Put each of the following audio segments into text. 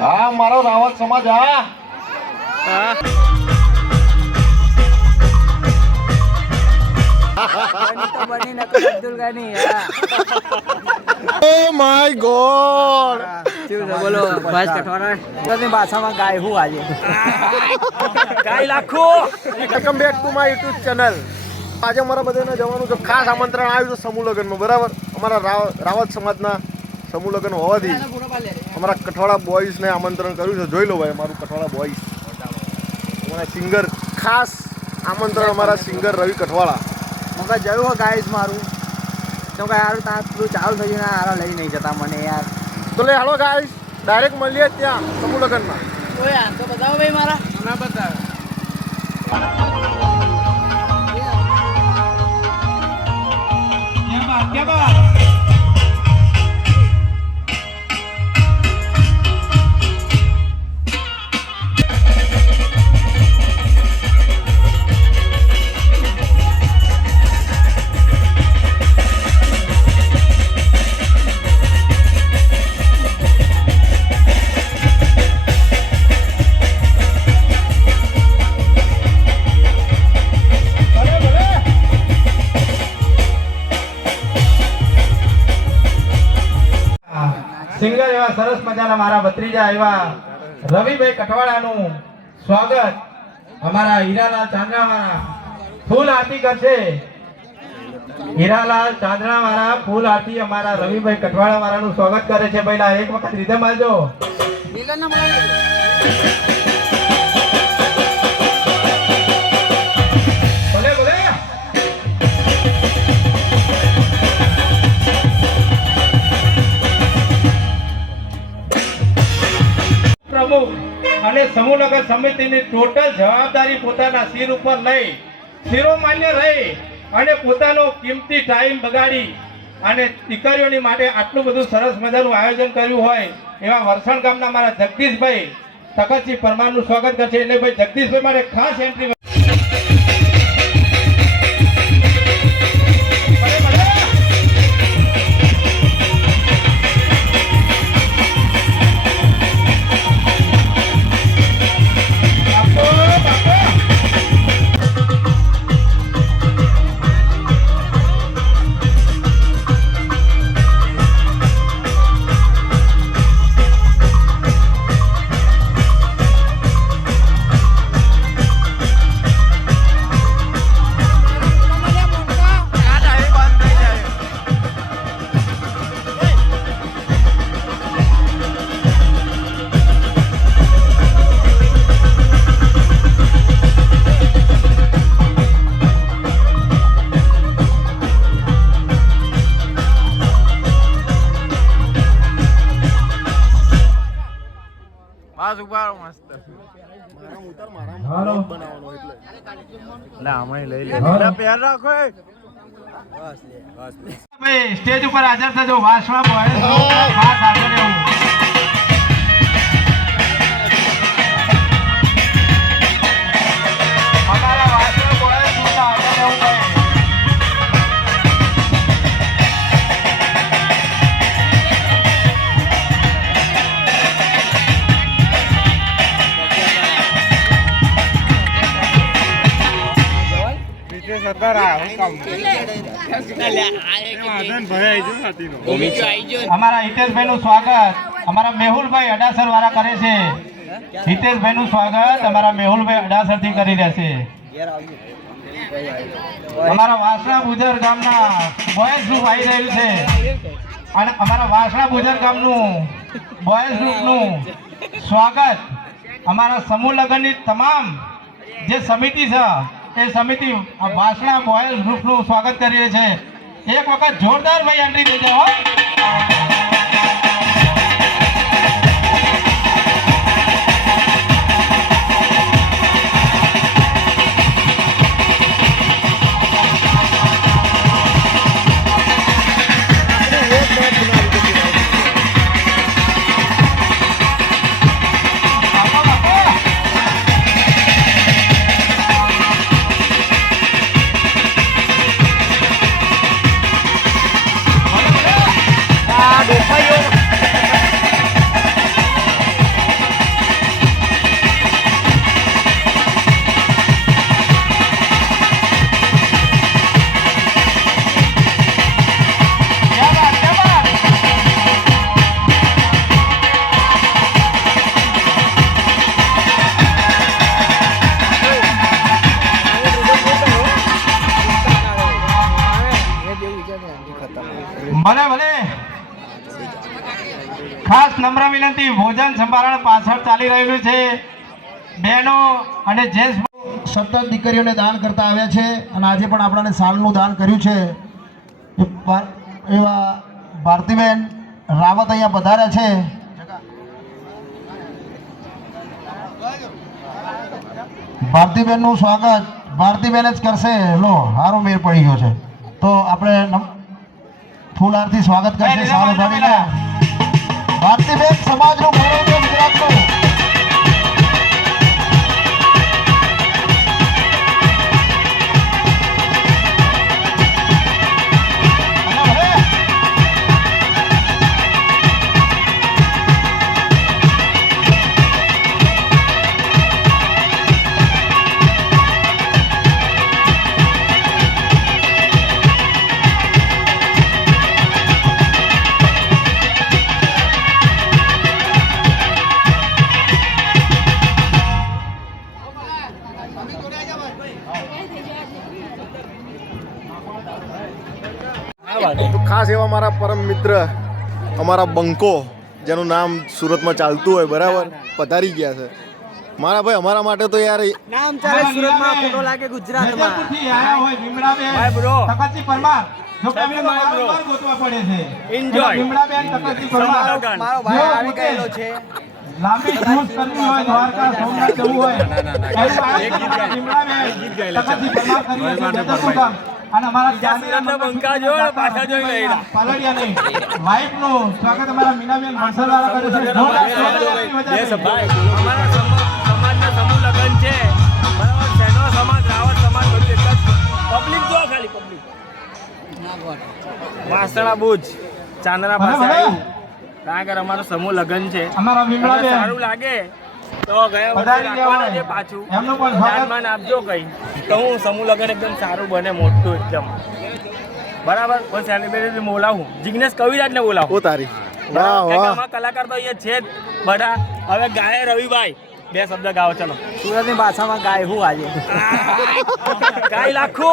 હા મારો રાવત સમાજ હા ઓ માય ગોડ બોલો ભાઈ કઠવાડા ભાષામાં ગાય હું આજે ગાય લાખો welcome back to my YouTube channel. આજે અમારા બધાને જવાનું છે, ખાસ આમંત્રણ આવ્યું છે સમૂહ લગ્નમાં. બરાબર, અમારા રાવત સમાજના સમૂહ લગ્ન હોવાથી અમારા કઠવાડા બોયઝને આમંત્રણ કર્યું છે. જોઈ લો ભાઈ, અમારું કઠવાડા બોયઝ, અમારા સિંગર, ખાસ આમંત્રણ અમારા સિંગર રવિ કઠવાડા. મને જોયું હોય ગાઈસ મારું તો કે યાર તારું ચાલુ થઈ ગયું, યાર લઈ નહીં જતા મને યાર. તો લે હાલો ગાઈસ, ડાયરેક્ટ મળીએ ત્યાં સમૂહ લગ્નમાં. ઓય તો બતાવો ભાઈ મારા ના બતાવે. क्या बात સિંગર એવા સરસ મજાના મારા ભત્રીજા એવા રવિભાઈ કઠવાડાનું સ્વાગત અમારા હીરાલાલ ચાંદ્રાવાળા ફૂલ આરતી કરશે. હીરાલાલ ચાંદ્રાવાળા ફૂલ આરતી અમારા રવિભાઈ કઠવાડા વાળાનું સ્વાગત કરે છે. પહેલા એક વખત રીધમ આવજો. અને સમૂહ નગર સમિતિની ટોટલ જવાબદારી પોતાના શિર ઉપર લઈ શિરોમાન્ય રહી અને પોતાનો કિંમતી ટાઈમ બગાડી અને દીકરીઓની માટે આટલું બધું સરસ મજાનું આયોજન કર્યું હોય એવા વરસણ ગામના મારા જગદીશભાઈ તખતસિંહ પરમારનું સ્વાગત કરશે. એટલે ભાઈ જગદીશભાઈ માટે ખાસ એન્ટ્રી. સ્ટેજ ઉપર હાજર થજો. વાસણા બોય ખાસ હાજર રહેવું. અમારા વાસણા બોય હાજર રહેવું ભાઈ. અમારા હિતેશભાઈ નું સ્વાગત અમારા મેહુલભાઈ અડાસર વાળા કરે છે. હિતેશભાઈ નું સ્વાગત અમારા મેહુલભાઈ અડાસર થી કરી રહેશે. અમારા વાસણા બુજર ગામના બોયઝ ગ્રુપ આવી રહ્યું છે અને અમારા વાસણા બુજર ગામનું બોયઝ ગ્રુપનું સ્વાગત અમારા સમૂહ લગ્નની તમામ જે સમિતિ છે એ સમિતિ વાસણા બોયઝ ગ્રુપનું સ્વાગત કરીએ છીએ. એક વખત જોરદાર ભાઈ એન્ટ્રી દેજો હો. Aduh, ayo. ખાસ નમ્ર વિનંતી, ભોજન સંભારણ પાછળ ચાલી રહેલું છે. બહેનો અને જેન્ટ્સ સતત દીકરીઓને દાન કરતા આવ્યા છે અને આજે પણ આપણાને સાલનું દાન કર્યું છે. એવા ભારતીબેન રાવત અહીંયા પધાર્યા છે. ભારતીબેનનું સ્વાગત ભારતીબેન જ કરશે. લો હારો મેળ પડી ગયો છે તો આપણે ફૂલહારથી સ્વાગત કરશે સારો ભાવીને. ભારતીબેન સમાજનું ગૌરવ છે ગુજરાતનું. તો ખાસ એવા મારા પરમ મિત્ર અમારા બંકો, જેનું નામ સુરતમાં ચાલતું હોય, બરાબર, પધારી ગયા છે. મારા ભાઈ અમારા માટે તો યાર નામ ચાલે સુરતમાં, ખોટો લાગે ગુજરાતમાં. વેજલપુરથી આયા હોય ભીમડાબેન, તકતજી પરમાર. જો કે અમને વારંવાર ગોતવા પડે છે. Enjoy. ભીમડાબેન, તકતજી પરમાર. મારો ભાઈ આવી ગયેલો છે. લાંબી ક્રૂઝ કરવી હોય, દ્વારકા સોમનાથ જવું હોય, ભીમડાબેન, તકતજી પરમાર કરીને છે વેજલપુર ગામ. અને અમારા જાનીના બંકા જો પાછા જોઈ લઈરા પાલડિયા નહીં વાઇફનું સ્વાગત અમારા મીનાબેન મણસરવાળા કરે છે. અમારા સમાજના સમૂહ લગ્ન છે, બરાબર. શેનો સમાજ, રાવત સમાજ, બધું એક જ. પબ્લિક જો ખાલી પબ્લિક. માસણા બુજ ચાંદના પાસે આવ્યું કારણ કે અમારો સમૂહ લગ્ન છે. અમારા તમને ભીમડાબેન સારું લાગે તો ગયા વર્ષે પધારી ગયા રાખવાના હોય. છે પાછું. એમનું પણ સ્વાગત. દાનમાન આપજો કઈ તો હું સમૂહ લગ્ન એકદમ સારું બને, મોટું એકદમ, બરાબર. પણ સેલિબ્રિટી બોલાવું, જિગ્નેશ કવિરાજને બોલાવું. ઓ તારી વાહ કારણ કે વાહ. અમારા કલાકાર તો અહીંયા છે જ બધા. હવે ગાય રવિભાઈ, બે શબ્દ ગાઓ, ચલો. સુરતની ભાષામાં ગાય હું આજે. ગાય લાખો.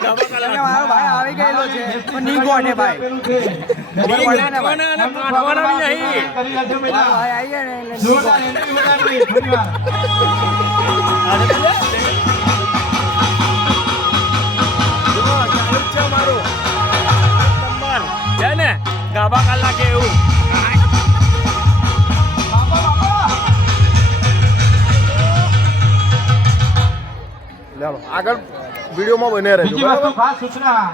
મારો ભાઈ આવી ગયેલો છે પણ નહીં ગોઠે ભાઈ. ખબર પડે ને ભાઈ. કાઢવાના બી નહીં. કરી લેજો મારો બેટા. ભાઈ આવી જાય ને એટલે નહીં જોરદાર ગોઠે. એન્ટ્રી વગાડવી, થોડી વાર. અરે પેલા જુઓ, ચાલુ જ છે અમારું નંબર છે ને, ગાભા કાલ નાખે એવું. બાપા, બાપા. ચાલો આગળ વિડીયોમાં બને રહેજો, બીજી બરાબર. વસ્તુ ખાસ સૂચના.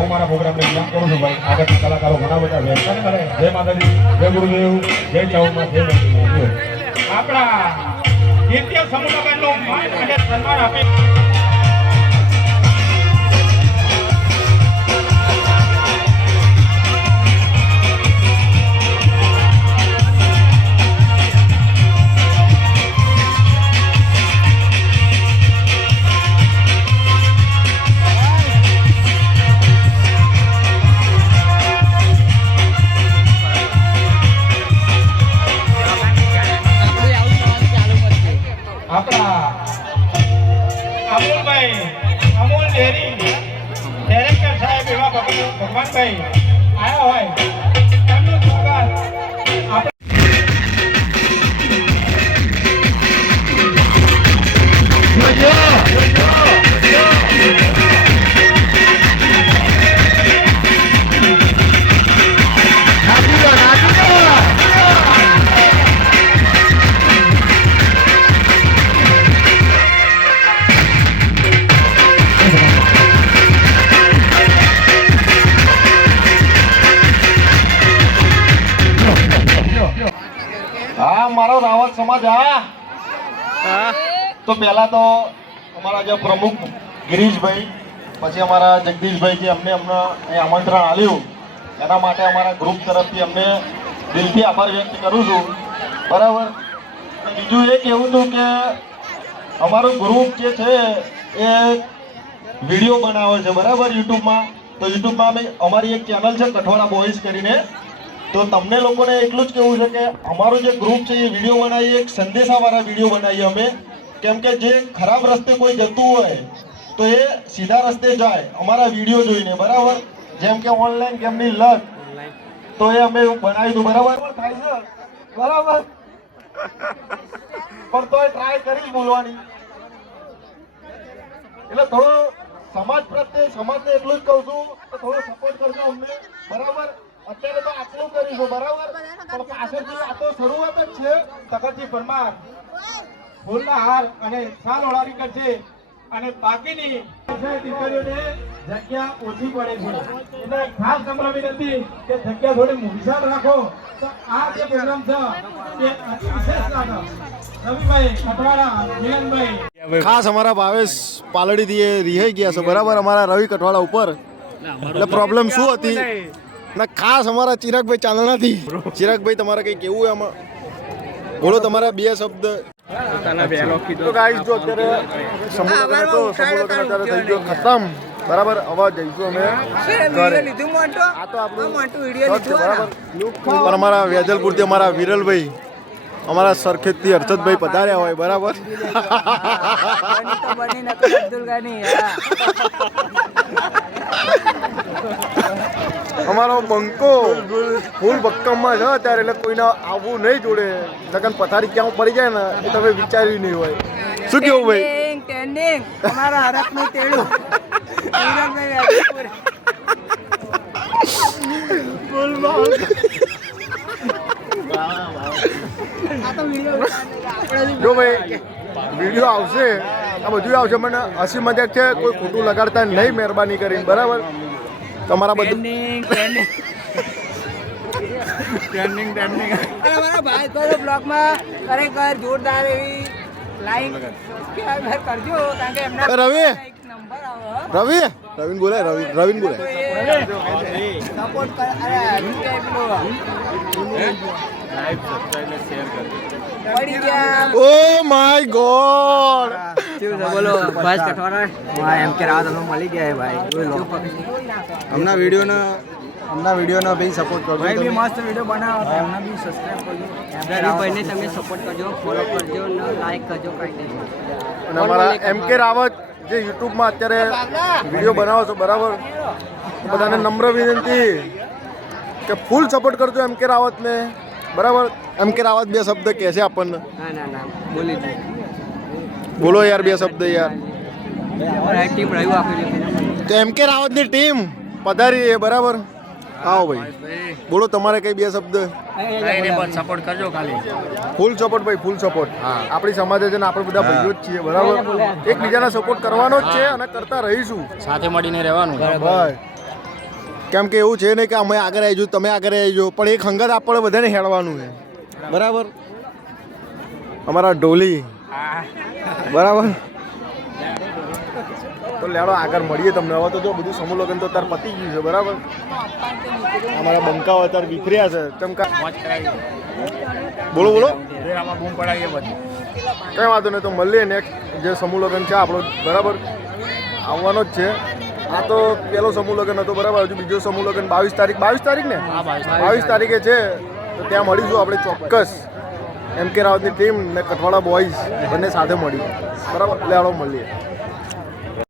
હું મારા પ્રોગ્રામને વિરામ કરું છું ભાઈ. આગળના કલાકારો ઘણા બધા છે. જય માતાજી, જય ગુરુદેવ, જય ચાઉમાં, જય માતાજી. આપણા દ્વિતીય સમૂહ લગ્નનું માન અને સન્માન આપે. આપણા અમૂલભાઈ, અમૂલ ડેરી ડાયરેક્ટર સાહેબ એવા ભગવાનભાઈ આવ્યા હોય, એમનું સ્વાગત આપણે હા મારો રાવત સમાજ. હા તો પહેલા તો અમારા જે પ્રમુખ ગિરીશભાઈ, પછી અમારા જગદીશભાઈ જે અમને અહીં આમંત્રણ આપ્યું એના માટે અમારા ગ્રુપ તરફથી અમને દિલથી આભાર વ્યક્ત કરું છું બરાબર. બીજું એ કહેવું હતું કે અમારું ગ્રુપ જે છે એ વિડીયો બનાવે છે બરાબર યુટ્યુબમાં. તો યુટ્યુબમાં અમારી એક ચેનલ છે કઠવાડા બોયઝ કરીને. તો તમને લોકોને એટલું જ કહેવું છે કે અમારું જે ગ્રુપ છે એ વિડીયો બનાવીએ, એક સંદેશાવાળા વિડીયો બનાવીએ અમે. કેમ કે જે ખરાબ રસ્તે કોઈ જતું હોય તો એ સીધા રસ્તે જાય અમારા વિડીયો જોઈને બરાબર. જેમ કે ઓનલાઈન ગેમની લત, તો એ અમે બનાવી દઉં બરાબર થાય છે બરાબર. પણ તોય ટ્રાય કરી બોલવાની. એટલે થોડું સમાજ પ્રત્યે સમાજને એટલું જ કહું છું કે થોડું સપોર્ટ કરજો અમને બરાબર. અત્યારે તો આટલું કરીશું બરાબર, પણ પાછળથી આ તો શરૂઆત જ છે. તકતજી પરમાર ફૂલના હાર અને શાલ ઓળાવી કરશે અને બાકીની દીકરીઓને જગ્યા ઓછી પડે છે. એટલે ખાસ નમ્ર વિનંતી કે જગ્યા થોડી વિશાળ રાખો. તો આ જે પ્રોગ્રામ છે એ અતિ વિશેષ લાગે. રવિભાઈ કટવાડા, મિલનભાઈ ખાસ અમારા ભાવેશ પાલડીથી રિહાઈ ગયા છે બરાબર અમારા રવિ કટવાડા ઉપર. એટલે પ્રોબ્લેમ શું હતી ને ખાસ અમારા ચિરાગભાઈ ચાલણાથી. ચિરાગભાઈ તમારે કંઈ કેવું હોય આમાં? બોલો તમારા બે શબ્દ. તો ગાઈસ જો અત્યારે સમૂહ લગ્ન હતો, સમૂહ લગ્ન અત્યારે થઈ ગયો ખતમ બરાબર. હવે જઈશું અમે ઘરે. આ તો આપણું શોખ છે બરાબર. પણ અમારા વેજલપુરથી અમારા વિરલભાઈ, અમારા સરખેજથી હર્ષદભાઈ પધાર્યા હોય બરાબર. અમારો બંકો ફૂલ ભક્કમમાં છે અત્યારે, એટલે કોઈને આવવું નહીં જોડે. લગન પથારી ક્યાં પડી જાય ને એ તમે વિચાર્યું નહીં હોય. શું કેવું ભાઈ? અમારા હરકનું તેડું જો ભાઈ વિડીયો આવશે, આ બધું આવશે, મને હસી મજાક છે, કોઈ ખોટું લગાડતા નહીં મહેરબાની કરીને બરાબર. તમારા બધું અમારા ભાઈ કરો બ્લોગમાં ખરેખર જોરદાર એવી લાઈક સબસ્ક્રાઇબ કરજો, કારણ કે એમના રવિ નંબર આવે. રવિન બોલાય, રવિન બોલાય. સપોર્ટ કર. અરે પડી ગયા. ઓ માય ગોડ, બોલો ભાઈ કઠવાડા. હા એમ કે રાત અમે મળી ગયા ભાઈ. હમણાં વિડીયોનો બી સપોર્ટ કરજો. ભાઈ બી મસ્ત વિડીયો બનાવો, એમને બી સબસ્ક્રાઇબ કરજો. રવિભાઈને તમે સપોર્ટ કરજો, ફોલો કરજો ને લાઈક કરજો કઈ નહીં. અને અમારા એમ કે રાવત જે યુટ્યુબમાં અત્યારે વિડીયો બનાવો છો બરાબર, બધાને નમ્ર વિનંતી કે ફૂલ સપોર્ટ કરજો એમ કે રાવતને બરાબર. એમ કે રાવત બે શબ્દ કહે છે આપણને. ના બોલી દો. બોલો યાર બે શબ્દ યાર. ટીમ રહ્યું આપેલી. તો એમ કે રાવતની ટીમ પધારી છે બરાબર. આવો ભાઈ બોલો તમારે કઈ બે શબ્દ. સપોર્ટ કરજો ખાલી. ફૂલ સપોર્ટ ભાઈ, ફૂલ સપોર્ટ. આપણી સમાજે છે ને આપણે બધા ભાઈઓ જ છીએ બરાબર. એકબીજાને સપોર્ટ કરવાનો જ છે અને કરતા રહીશું, સાથે મળીને રહેવાનું. ભાઈ કેમ કે એવું છે નહીં કે અમે આગળ આવી જવું, તમે આગળ આવી જાઓ, પણ એક હંગત આપણે બધાને હેડવાનું છે બરાબર. અમારા ઢોલી બરાબર. તો લેડો આગળ મળીએ તમને. હવે તો જો બધું સમૂહ લગ્ન તો અત્યારે પતી ગયું છે બરાબર. અમારા બંકાઓ અત્યારે વિખર્યા છે ચમકા. બોલો બોલો. બૂમ પડાવીએ બધી. કઈ વાંધો નહીં, તો મળીએ નેક્સ્ટ જે સમૂહ લગ્ન છે આપણો બરાબર આવવાનો જ છે. આ તો પહેલો સમૂહ લગ્ન હતો બરાબર. હજુ બીજો સમૂહ લગ્ન 22 તારીખ ને 22 તારીખે છે. તો ત્યાં મળીશું આપણે ચોક્કસ. એમ કે રાવતની ટીમ ને કઠવાડા બોયઝ બંને સાથે મળી બરાબર. એટલે મળીએ.